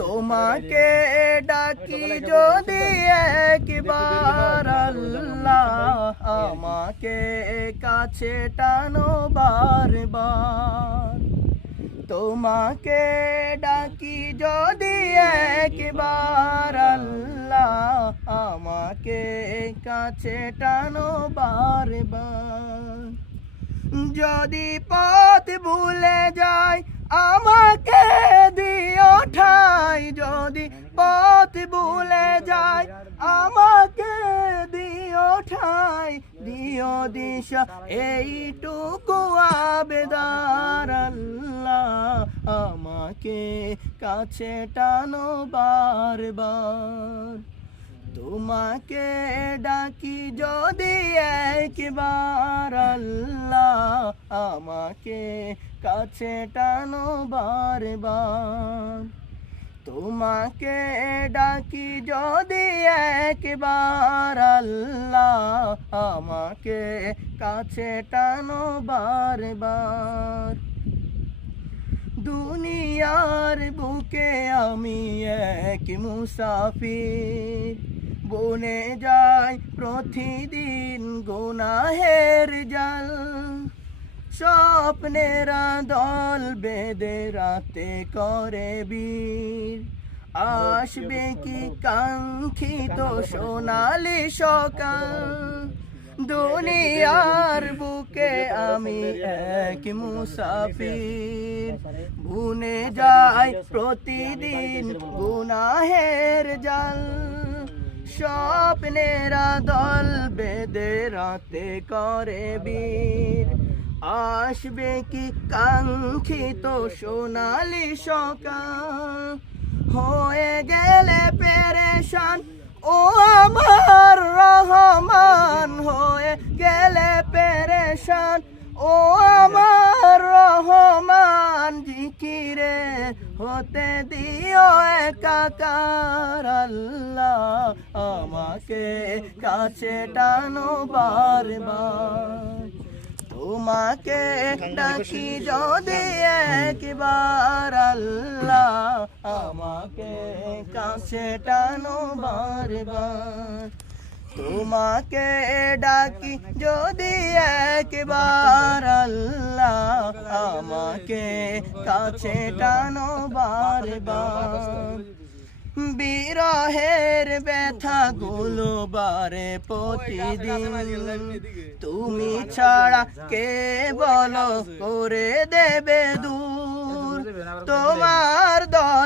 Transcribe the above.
তোমাকে ডাকি যদি একবার আল্লাহ, আমাকে কাছে টানো বারবার। তোমাকে ডাকি যদি একবার আল্লাহ, আমাকে কাছে টানো বারবার। যদি পথ ভুলে যাই আমাকে দিও ঠাই, যদি পথ ভুলে যাই আমাকে দিও ঠাই, দিও দিশা এইটুকু আবেদন আল্লাহ, আমাকে কাছে টানো বারবার। তোমাকে ডাকি যদি একবার আল্লাহ, আমাকে কাছে টানো বারবার। তোমাকে ডাকি যদি একবার আল্লাহ, আমাকে কাছে টানো বারবার। দুনিয়ার বুকে আমি এক মুসাফির, বনে যাই প্রতিদিন গুনাহের জাল। স্বপ্নেরা দল বেঁধে রাতে করে বীর, আসবে কি কাঙ্ক্ষিত সোনালি সকাল। দুনিয়ার বুকে আমি এক মুসাফির, বুনে যাই প্রতিদিন গুনাহের জাল। স্বপ্নেরা দল বেঁধে রাতে করে বীর, আসবে কি কাঙ্ক্ষিত সোনালি সকাল। হয়ে গেলে পেরেশান ও আমার রহমান, হয়ে গেলে পেরেশান ও আমার রহমান। জিকিরে হতে দিও একাকার আল্লাহ, আমাকে কাছে টানো বারবার। তোমাকে ডাকি যদি একবার আল্লাহ, আমাকে কাছে টানো বারবার। তোমাকে ডাকি যদি একবার আল্লাহ, আমাকে কাছে টানো বারবার। বিরহের ব্যথা গুলো বারে প্রতিদিন, তুমি ছাড়া কে বলো করে দেবে দূর। তোমার দয়া